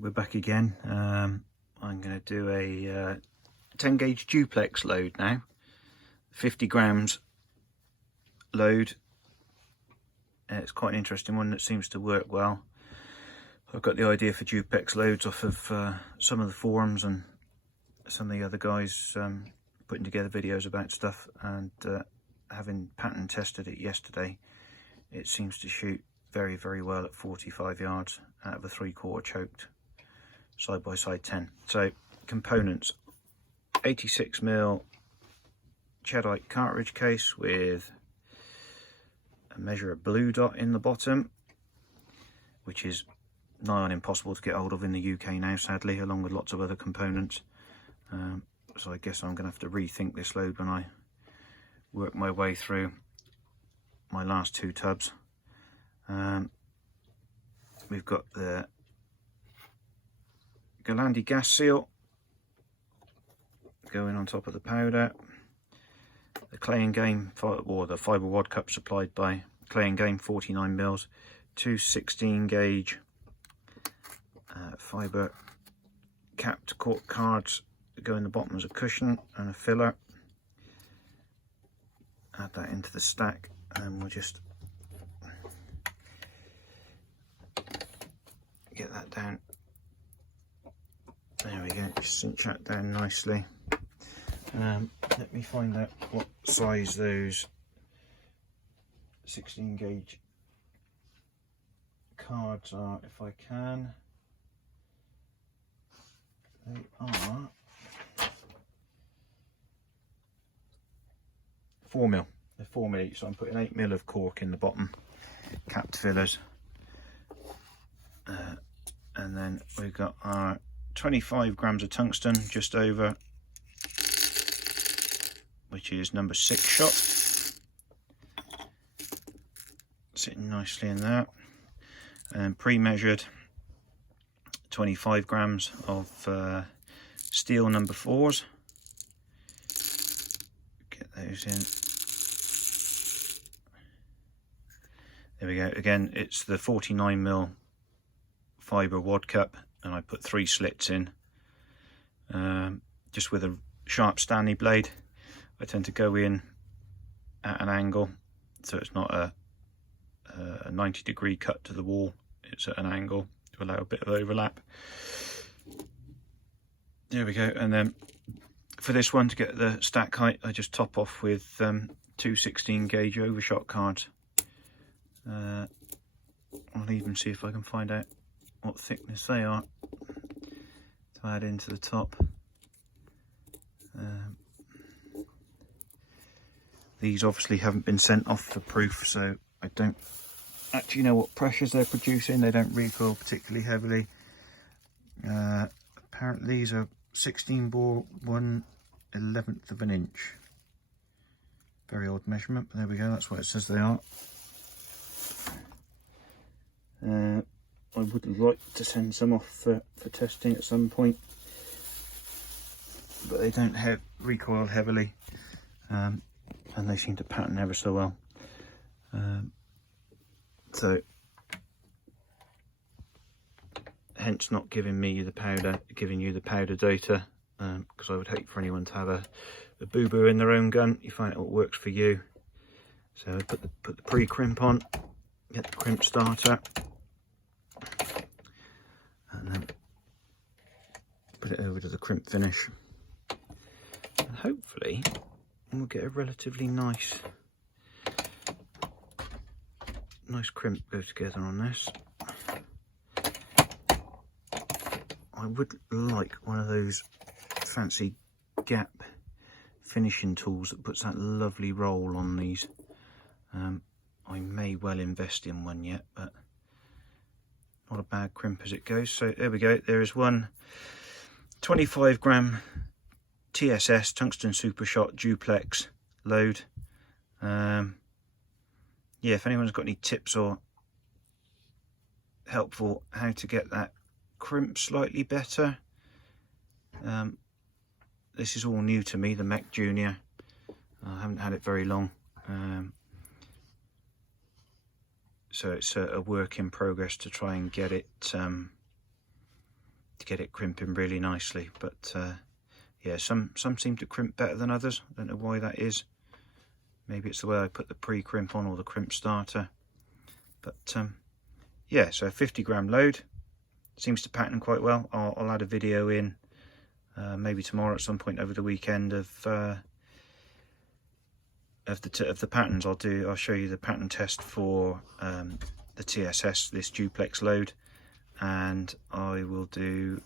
we're back again. I'm going to do a 10 gauge duplex load now, 50 grams load. It's quite an interesting one that seems to work well. I've got the idea for duplex loads off of some of the forums and some of the other guys putting together videos about stuff, and having pattern tested it yesterday, it seems to shoot very, very well at 45 yards out of a 3/4 choked side by side 10. So components: 86mm Cheddite cartridge case with a measure of blue dot in the bottom, which is nigh on impossible to get hold of in the UK now, sadly, along with lots of other components. So I guess I'm going to have to rethink this load when I work my way through my last two tubs. We've got the Galandi gas seal going on top of the powder, the Clay and Game, or the fibre wad cup supplied by Clay and Game, 49mm, two 16 gauge fibre capped cork cards that go in the bottom as a cushion and a filler. Add that into the stack, and we'll just get that down. There we go, just cinch that down nicely. Let me find out what size those 16 gauge cards are if I can. They are 4mm. They're 4mm each, so I'm putting 8mm of cork in the bottom, capped fillers. And then we've got our 25 grams of tungsten, just over, which is number 6 shot, sitting nicely in there. And pre-measured 25 grams of steel number 4s. Get those in. There we go. Again, it's the 49mm fibre wad cup, and I put 3 slits in, just with a sharp Stanley blade. I tend to go in at an angle, so it's not a 90-degree cut to the wall, it's at an angle to allow a bit of overlap. There we go. And then for this one, to get the stack height, I just top off with two 16 gauge overshot cards. I'll even see if I can find out what thickness they are to add into the top. These obviously haven't been sent off for proof, so I don't actually know what pressures they're producing. They don't recoil particularly heavily. Apparently these are 16 bore 1/11 of an inch. Very odd measurement, but there we go, that's what it says they are. I would like to send some off for testing at some point, but they don't recoil heavily, and they seem to pattern ever so well. So hence not giving you the powder data, because I would hate for anyone to have a boo-boo in their own gun. You find out what works for you. So I put the pre-crimp on, get the crimp starter, and then put it over to the crimp finish, and hopefully we'll get a relatively nice crimp go together on this. I would like one of those fancy gap finishing tools that puts that lovely roll on these. I may well invest in one yet, but not a bad crimp as it goes. So there we go, there is one 25 gram TSS tungsten super shot duplex load. Yeah, if anyone's got any tips or helpful how to get that crimp slightly better, this is all new to me, the Mech Junior. I haven't had it very long, so it's a work in progress to try and get it to get it crimping really nicely. But yeah, some seem to crimp better than others. I don't know why that is. Maybe it's the way I put the pre-crimp on, or the crimp starter. But yeah, so a 50-gram load seems to pattern quite well. I'll add a video in maybe tomorrow at some point over the weekend of the patterns. I'll show you the pattern test for the TSS, this duplex load, and I will do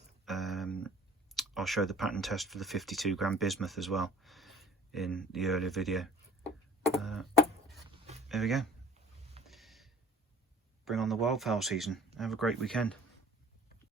I'll show the pattern test for the 52-gram bismuth as well in the earlier video. There we go. Bring on the wildfowl season. Have a great weekend.